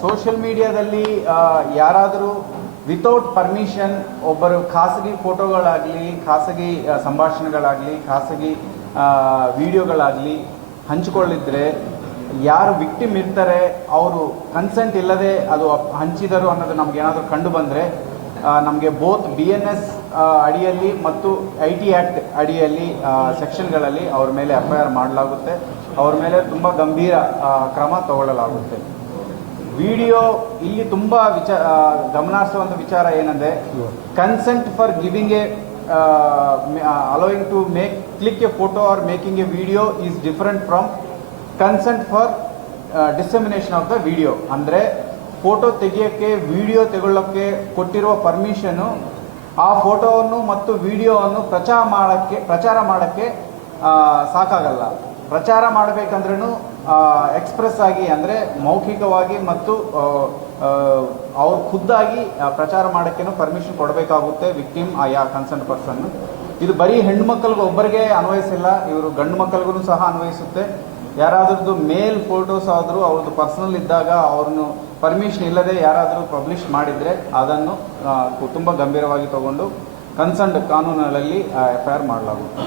Social ಮೀಡಿಯಾದಲ್ಲಿ ಯಾರಾದರೂ without permission ಒಬ್ಬರು ಖಾಸಗಿ ಫೋಟೋಗಳಾಗಲಿ, ಖಾಸಗಿ ಸಂಭಾಷಣೆಗಳಾಗಲಿ, ಖಾಸಗಿ ವಿಡಿಯೋಗಳಾಗಲಿ ಹಂಚಿಕೊಳ್ಳಿದ್ರೆ ಯಾರು ವಿಕ್ಟಿಮ್ ಇರ್ತಾರೆ ಅವರು ಕನ್ಸೆಂಟ್ ಇಲ್ಲದೆ ಅದು ಹಂಚಿದರು ಅನ್ನೋದು ನಮ್ಗೆ ಏನಾದರೂ ಕಂಡು ಬಂದರೆ ನಮಗೆ ಬೋತ್ BNS ಅಡಿಯಲ್ಲಿ ಮತ್ತು IT ಆ್ಯಕ್ಟ್ ಅಡಿಯಲ್ಲಿ ಸೆಕ್ಷನ್ಗಳಲ್ಲಿ ಅವ್ರ ಮೇಲೆ FIR ಮಾಡಲಾಗುತ್ತೆ. ಅವ್ರ ಮೇಲೆ ತುಂಬ ಗಂಭೀರ ಕ್ರಮ ತಗೊಳ್ಳಲಾಗುತ್ತೆ. ವಿಡಿಯೋ ಇಲ್ಲಿ ತುಂಬ ಗಮನಿಸುವಂಥ ವಿಚಾರ ಏನಂದರೆ, consent for giving A allowing to click a photo or making a video is different from consent for dissemination of the video. ಅಂದರೆ ಫೋಟೋ ತೆಗೆಯೋಕ್ಕೆ, ವಿಡಿಯೋ ತೆಗೊಳ್ಳೋಕ್ಕೆ ಕೊಟ್ಟಿರುವ ಪರ್ಮಿಷನು ಆ ಫೋಟೋವನ್ನು ಮತ್ತು ವಿಡಿಯೋವನ್ನು ಪ್ರಚಾರ ಮಾಡೋಕ್ಕೆ ಸಾಕಾಗಲ್ಲ. ಪ್ರಚಾರ ಮಾಡಬೇಕಂದ್ರೂ ಎಕ್ಸ್ಪ್ರೆಸ್ ಆಗಿ, ಅಂದರೆ ಮೌಖಿಕವಾಗಿ ಮತ್ತು ಅವ್ರು ಖುದ್ದಾಗಿ ಪ್ರಚಾರ ಮಾಡೋಕ್ಕೇನು ಪರ್ಮಿಷನ್ ಕೊಡಬೇಕಾಗುತ್ತೆ ವಿಕ್ಟಿಮ್ ಕನ್ಸರ್ನ್ ಪರ್ಸನ್. ಇದು ಬರೀ ಹೆಣ್ಣು ಮಕ್ಕಳಿಗೆ ಒಬ್ಬರಿಗೆ ಅನ್ವಯಿಸಿಲ್ಲ, ಇವರು ಗಂಡು ಮಕ್ಕಳಿಗೂ ಸಹ ಅನ್ವಯಿಸುತ್ತೆ. ಯಾರಾದ್ರದ್ದು ಮೇಲ್ ಫೋಟೋಸ್ ಆದರೂ ಅವ್ರದ್ದು ಪರ್ಸನಲ್ ಇದ್ದಾಗ ಅವ್ರನ್ನು ಪರ್ಮಿಷನ್ ಇಲ್ಲದೆ ಯಾರಾದರೂ ಪಬ್ಲಿಷ್ ಮಾಡಿದರೆ ಅದನ್ನು ತುಂಬ ಗಂಭೀರವಾಗಿ ತಗೊಂಡು ಕನ್ಸರ್ನ್ಡ್ ಕಾನೂನುಗಳಲ್ಲಿ FIR ಮಾಡಲಾಗುತ್ತೆ.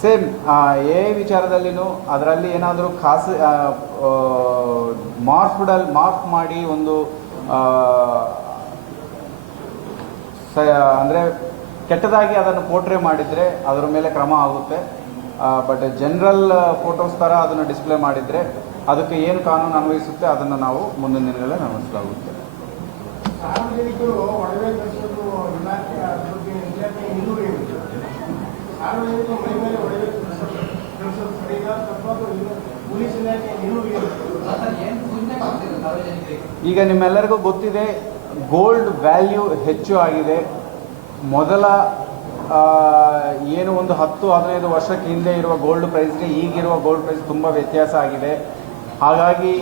ಸೇಮ್ ವಿಚಾರದಲ್ಲಿನೂ ಅದರಲ್ಲಿ ಏನಾದರೂ ಮಾರ್ಕ್ ಮಾಡಿ ಒಂದು ಅಂದರೆ ಕೆಟ್ಟದಾಗಿ ಅದನ್ನು ಪೋರ್ಟ್ರೇ ಮಾಡಿದರೆ ಅದರ ಮೇಲೆ ಕ್ರಮ ಆಗುತ್ತೆ. ಬಟ್ ಜನರಲ್ ಫೋಟೋಸ್ ಥರ ಅದನ್ನು ಡಿಸ್ಪ್ಲೇ ಮಾಡಿದರೆ ಅದಕ್ಕೆ ಏನು ಕಾನೂನು ಅನ್ವಯಿಸುತ್ತೆ ಅದನ್ನು ನಾವು ಮುಂದಿನ ದಿನಗಳೇ ಅನ್ವಯಿಸಲಾಗುತ್ತೆ. ಸಾರ್ವಜನಿಕರು ಒಡವೆ ಕಳಿಸೋದು ಇಲಾಖೆ ಸಾರ್ವಜನಿಕರು ಮೈ ಮೇಲೆ ಒಡವೆ ಕಳಿಸೋದು ಸರಿಯಿಲ್ಲ, ಪೊಲೀಸ್ ಇಲಾಖೆ ಈಗ ನಿಮ್ಮೆಲ್ಲರಿಗೂ ಗೊತ್ತಿದೆ, ಗೋಲ್ಡ್ ವ್ಯಾಲ್ಯೂ ಹೆಚ್ಚು ಆಗಿದೆ. ಮೊದಲ ಏನು ಒಂದು 10-15 ವರ್ಷಕ್ಕೆ ಹಿಂದೆ ಇರುವ ಗೋಲ್ಡ್ ಪ್ರೈಸ್ಗೆ ಈಗಿರುವ ಗೋಲ್ಡ್ ಪ್ರೈಸ್ ತುಂಬ ವ್ಯತ್ಯಾಸ ಆಗಿದೆ. ಹಾಗಾಗಿ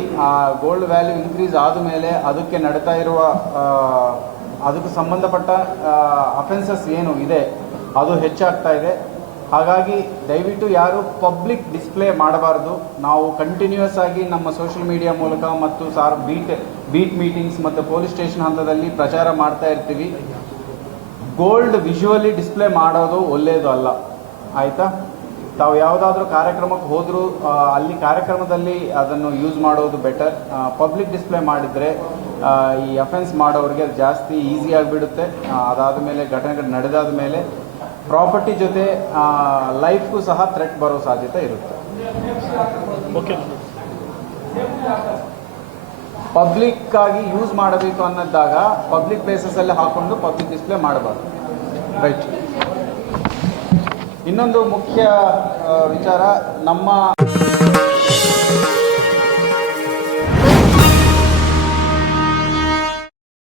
ಗೋಲ್ಡ್ ವ್ಯಾಲ್ಯೂ ಇನ್ಕ್ರೀಸ್ ಆದಮೇಲೆ ಅದಕ್ಕೆ ನಡೀತಾ ಇರುವ ಅದಕ್ಕೆ ಸಂಬಂಧಪಟ್ಟ ಅಫೆನ್ಸಸ್ ಏನು ಇದೆ ಅದು ಹೆಚ್ಚಾಗ್ತಾ ಇದೆ. ಹಾಗಾಗಿ ದಯವಿಟ್ಟು ಯಾರು ಪಬ್ಲಿಕ್ ಡಿಸ್ಪ್ಲೇ ಮಾಡಬಾರ್ದು. ನಾವು ಕಂಟಿನ್ಯೂಯಸ್ ಆಗಿ ನಮ್ಮ ಸೋಷಿಯಲ್ ಮೀಡಿಯಾ ಮೂಲಕ ಮತ್ತು ಬೀಟ್ ಮೀಟಿಂಗ್ಸ್ ಮತ್ತು ಪೊಲೀಸ್ ಸ್ಟೇಷನ್ ಹಂತದಲ್ಲಿ ಪ್ರಚಾರ ಮಾಡ್ತಾ ಇರ್ತೀವಿ. ಗೋಲ್ಡ್ ವಿಜುವಲಿ ಡಿಸ್ಪ್ಲೇ ಮಾಡೋದು ಒಳ್ಳೆಯದು ಅಲ್ಲ, ಆಯಿತಾ? ತಾವು ಯಾವುದಾದ್ರೂ ಕಾರ್ಯಕ್ರಮಕ್ಕೆ ಹೋದರೂ ಅಲ್ಲಿ ಕಾರ್ಯಕ್ರಮದಲ್ಲಿ ಅದನ್ನು ಯೂಸ್ ಮಾಡೋದು ಬೆಟರ್. ಪಬ್ಲಿಕ್ ಡಿಸ್ಪ್ಲೇ ಮಾಡಿದರೆ ಈ ಅಫೆನ್ಸ್ ಮಾಡೋರಿಗೆ ಜಾಸ್ತಿ ಈಸಿ ಆಗಿಬಿಡುತ್ತೆ. ಅದಾದ ಮೇಲೆ ಘಟನೆಗಳು ನಡೆದಾದ ಮೇಲೆ ಪ್ರಾಪರ್ಟಿ ಜೊತೆ ಲೈಫ್ಗೂ ಸಹ ಥ್ರೆಟ್ ಬರೋ ಸಾಧ್ಯತೆ ಇರುತ್ತೆ. ಪಬ್ಲಿಕ್ ಆಗಿ ಯೂಸ್ ಮಾಡಬೇಕು ಅನ್ನೋದಾಗ ಪಬ್ಲಿಕ್ ಪ್ಲೇಸಸಲ್ಲಿ ಹಾಕ್ಕೊಂಡು ಪಬ್ಲಿಕ್ ಡಿಸ್ಪ್ಲೇ ಮಾಡಬಾರ್ದು. ರೈಟ್. ಇನ್ನೊಂದು ಮುಖ್ಯ ವಿಚಾರ, ನಮ್ಮ